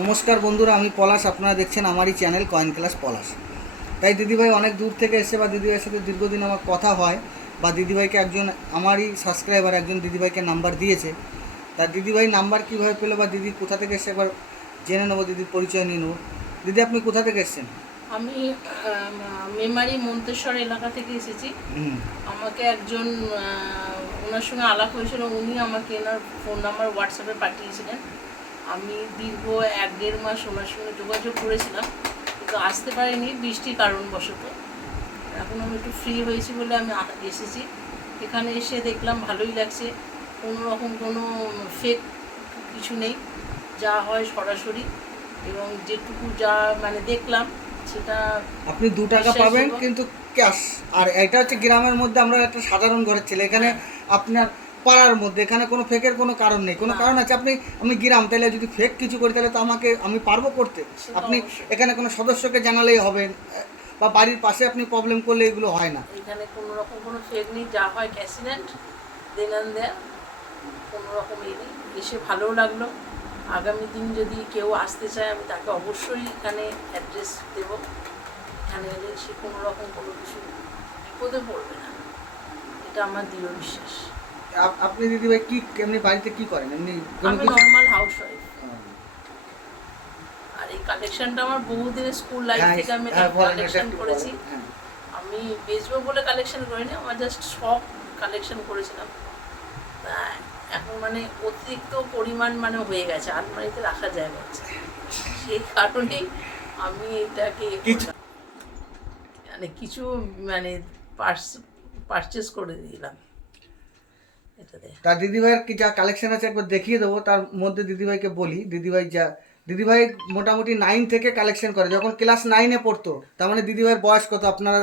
নমস্কার বন্ধুরা, আমি পলাশ। আপনারা দেখছেন আমারই চ্যানেল কয়েন ক্লাস পলাশ। তাই দিদিভাই অনেক দূর থেকে এসে বা দিদিভাইয়ের সাথে দীর্ঘদিন আমার কথা হয়, বা দিদিভাইকে একজন আমারই সাবস্ক্রাইবার একজন দিদিভাইকে নাম্বার দিয়েছে। তা দিদিভাই নাম্বার কীভাবে পেলো বা দিদি কোথা থেকে এসে একবার জেনে নেবো, দিদির পরিচয় নিয়ে নেবো। দিদি, আপনি কোথা থেকে এসেছেন? আমি মেমারি মন্তেশ্বর এলাকা থেকে এসেছি। আমাকে একজন ওনার সঙ্গে আলাপ হয়েছিল, উনি আমাকে এনার ফোন নাম্বার হোয়াটসঅ্যাপে পাঠিয়েছিলেন। আমি দীর্ঘ 1-1.5 মাস ওনার সঙ্গে যোগাযোগ করেছিলাম, কিন্তু আসতে পারিনি বৃষ্টির কারণবশত। এখন আমি একটু ফ্রি হয়েছি বলে আমি এসেছি। এখানে এসে দেখলাম ভালোই লাগছে, কোনো রকম কোনো ফেক কিছু নেই, যা হয় সরাসরি, এবং যেটুকু যা মানে দেখলাম সেটা। আপনি 2 টাকা পাবেন কিন্তু ক্যাশ। আর এটা হচ্ছে গ্রামের মধ্যে, আমরা একটা সাধারণ ঘরের ছেলে, এখানে আপনার পাড়ার মধ্যে, এখানে কোনো ফেকের কোনো কারণ নেই। কোনো কারণ আছে আমি গ্রাম, তাহলে যদি ফেক কিছু করি তাহলে তো আমি পারবো করতে। আপনি এখানে কোনো সদস্যকে জানালেই হবে, বা বাড়ির পাশে আপনি প্রবলেম করলে এগুলো হয় না। এখানে কোনো রকম কোনো ফেক নেই, যা হয় ক্যাশিডেন্ট দেন অ্যান্ড দেয়া, কোনো রকম নেই। এসে ভালোও লাগলো। আগামী দিন যদি কেউ আসতে চায় আমি তাকে অবশ্যই এখানে অ্যাড্রেস দেব। এখানে এলে সে কোনো রকম কোনো কিছু বিপদে পড়বে না, এটা আমার দৃঢ় বিশ্বাস। আপনি দিদিভাই কি এমনি বাড়িতে কি করেন? এমনি আমি নর্মাল হাউস ওয়াইফ। আর এই কালেকশনটা আমার বহুদিনের স্কুল লাইফ থেকে আমি কালেকশন করেছি। আমি বেচবো বলে কালেকশন করিনি, আমার জাস্ট শখ কালেকশন করেছিলাম। এখন মানে অতিরিক্ত পরিমাণ মানে হয়ে গেছে, আলমারিতে রাখা যায় না, সেই কারণেই আমি এটাকে মানে কিছু মানে পারচেস করে দিলাম এটাতে। তার দিদিভাইয়ের কি যা কালেকশন আছে একবার দেখিয়ে দেবো। তার মধ্যে দিদিভাইকে বলি, দিদিভাই মোটামুটি 9 থেকে কালেকশন করে, যখন ক্লাস 9-এ পড়তো। তার মানে দিদিভাইয়ের বয়স কত আপনারা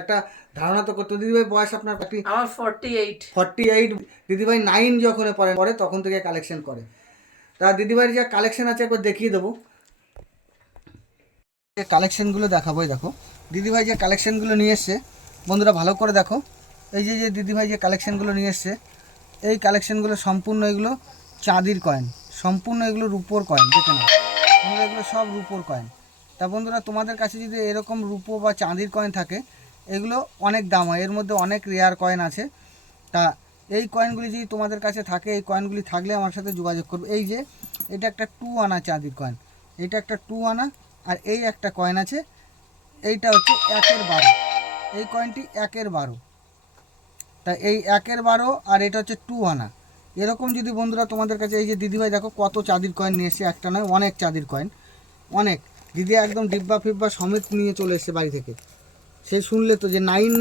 একটা ধারণা তো করতো। দিদিভাইয়ের বয়স আপনার আমার 48। দিদিভাই 9 যখন পড়ে তখন থেকে কালেকশন করে। তা দিদিভাইয়ের যা কালেকশন আছে একবার দেখিয়ে দেবো। কালেকশনগুলো দেখাবো, দেখো দিদিভাই যে কালেকশনগুলো নিয়ে এসছে, বন্ধুরা ভালো করে দেখো। এই যে দিদিভাই যে কালেকশনগুলো নিয়ে এসছে, এই কালেকশনগুলো সম্পূর্ণ এগুলো চাঁদির কয়েন, সম্পূর্ণ এগুলো রূপোর কয়েন। দেখে নাও বন্ধুরা, এগুলো সব রূপোর কয়েন। তা বন্ধুরা, তোমাদের কাছে যদি এরকম রূপো বা চাঁদির কয়েন থাকে, এগুলো অনেক দাম হয়, এর মধ্যে অনেক রেয়ার কয়েন আছে। তা এই কয়েনগুলি যদি তোমাদের কাছে থাকে, এই কয়েনগুলি থাকলে আমার সাথে যোগাযোগ করবে। এই যে এটা একটা 2 আনা চাঁদির কয়েন, এটা একটা 2 আনা। আর এই একটা কয়েন আছে, এইটা হচ্ছে 1/12। এই কয়েনটি 1/12। তা এই 1/12 আর এটা হচ্ছে 2 আনা। এরকম যদি বন্ধুরা তোমাদের কাছে, এই যে দিদিভাই দেখো কত চাঁদির কয়েন নিয়ে এসছে, একটা নয় অনেক চাঁদির কয়েন, অনেক। দিদি একদম ডিব্বা ফিব্বা সমেত নিয়ে চলে এসছে বাড়ি থেকে। সেই শুনলে তো যে 9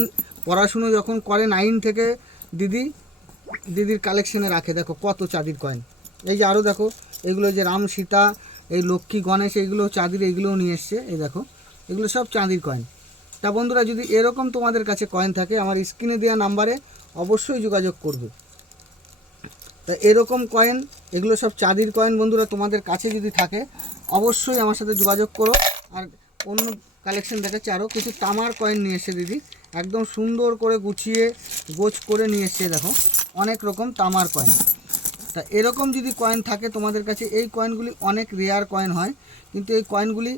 পড়াশুনো যখন করে, 9 থেকে দিদির কালেকশানে রাখে। দেখো কত চাঁদির কয়েন। এই যে আরও দেখো, এগুলো যে রাম সীতা, এই লক্ষ্মী গণেশ, এইগুলো চাঁদির, এইগুলোও নিয়ে এসছে। এই দেখো এগুলো সব চাঁদির কয়েন। তা বন্ধুরা, যদি এরকম তোমাদের কাছে কয়েন থাকে, আমার স্ক্রিনে দেওয়া নাম্বারে অবশ্যই যোগাযোগ করবে। তা এরকম কয়েন, এগুলো সব চাঁদির কয়েন। বন্ধুরা তোমাদের কাছে যদি থাকে অবশ্যই আমার সাথে যোগাযোগ করো। আর অন্য কালেকশন দেখাচ্ছে, আরও কিছু তামার কয়েন নিয়ে এসছে দিদি, একদম সুন্দর করে গুছিয়ে গোছ করে নিয়ে এসছে। দেখো অনেক রকম তামার কয়েন। তা এরকম যদি কয়েন থাকে তোমাদের কাছে, এই কয়েনগুলি অনেক রেয়ার কয়েন হয়, কিন্তু এই কয়েনগুলি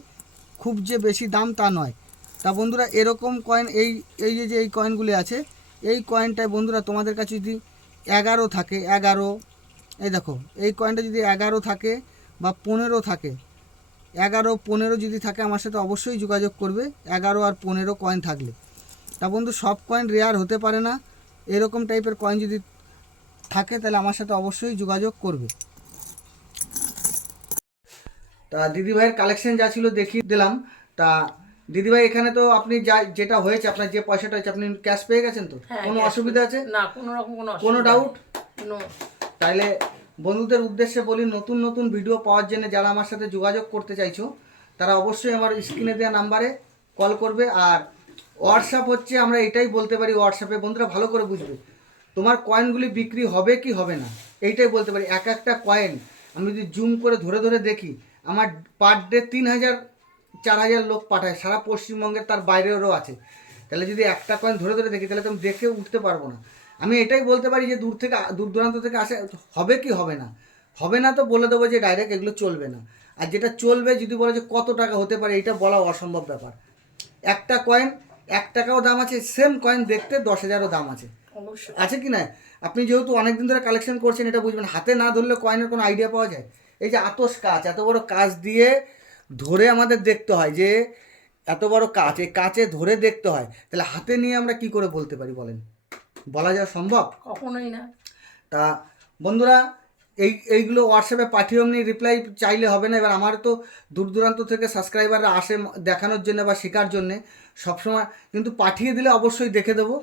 খুব যে বেশি দাম তা নয়। তা বন্ধুরা, এরকম কয়েন, এই কয়েনগুলি আছে, এই কয়েনটায় বন্ধুরা তোমাদের কাছে যদি 11 থাকে, 11, এই দেখো এই কয়েনটা যদি 11 থাকে বা 15 থাকে, 11-15 যদি থাকে, আমার সাথে অবশ্যই যোগাযোগ করবে। 11 আর 15 কয়েন থাকলে। তা বন্ধু, সব কয়েন রেয়ার হতে পারে না, এরকম টাইপের কয়েন যদি থাকে তাহলে আমার সাথে অবশ্যই যোগাযোগ করবে। তা দিদিভাইয়ের কালেকশন যা ছিল দেখিয়ে দিলাম। তা দিদিভাই, এখানে তো আপনি যেটা হয়েছে, আপনার যে পয়সাটা হয়েছে, আপনি ক্যাশ পেয়ে গেছেন তো? কোনো অসুবিধা আছে না? কোনো রকম কোনো ডাউট? নো। তাইলে বন্ধুদের উদ্দেশ্যে বলি, নতুন নতুন ভিডিও পাওয়ার জন্য যারা আমার সাথে যোগাযোগ করতে চাইছো, তারা অবশ্যই আমার স্ক্রিনে দেওয়া নাম্বারে কল করবে। আর হোয়াটসঅ্যাপ হচ্ছে, আমরা এটাই বলতে পারি, হোয়াটসঅ্যাপে বন্ধুরা ভালো করে বুঝবে, তোমার কয়েনগুলি বিক্রি হবে কি হবে না, এইটাই বলতে পারি। এক একটা কয়েন আমি যদি জুম করে ধরে ধরে দেখি, আমার পার ডে 3000-4000 লোক পাঠায়, সারা পশ্চিমবঙ্গের, তার বাইরেরও আছে। তাহলে যদি একটা কয়েন ধরে ধরে দেখি, তাহলে তো আমি দেখে উঠতে পারবো না। আমি এটাই বলতে পারি যে দূর দূরান্ত থেকে আসে, হবে কি হবে না, হবে না তো বলে দেবো যে ডাইরেক্ট এগুলো চলবে না। আর যেটা চলবে যদি বলে যে কত টাকা হতে পারে, এটা বলা অসম্ভব ব্যাপার। একটা কয়েন 1 টাকাও দাম আছে, সেম কয়েন দেখতে 10,000ও দাম আছে, অবশ্যই আছে কি না? আপনি যেহেতু অনেক দিন ধরে কালেকশন করছেন এটা বুঝবেন, হাতে না ধরলে কয়েনের কোনো আইডিয়া পাওয়া যায়? এই যে আতস কাচ, এত বড় কাচ দিয়ে ধরে আমাদের দেখতে হয় যে এত বড় কাচ, এই কাচে ধরে দেখতে হয়, তাহলে হাতে নিয়ে আমরা কি করে বলতে পারি বলেন? বলা যাওয়া সম্ভব? কখনোই না। তা বন্ধুরা, এইগুলো হোয়াটসঅ্যাপে পাঠিয়ে এমনি রিপ্লাই চাইলে হবে না। এবার আমার তো দূর দূরান্ত থেকে সাবস্ক্রাইবাররা আসে দেখানোর জন্য বা শেখার জন্যে, সবসময় কিন্তু পাঠিয়ে দিলে অবশ্যই দেখে দেবো,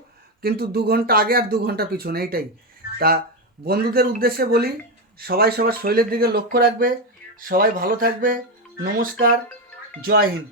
কিন্তু 2 ঘন্টা আগে আর 2 ঘন্টা পিছনে, এইটাই। তা বন্ধুদের উদ্দেশ্যে বলি, সবাই সবার শরীরের দিকে লক্ষ্য রাখবে, সবাই ভালো থাকবে। নমস্কার, জয় হিন্দ।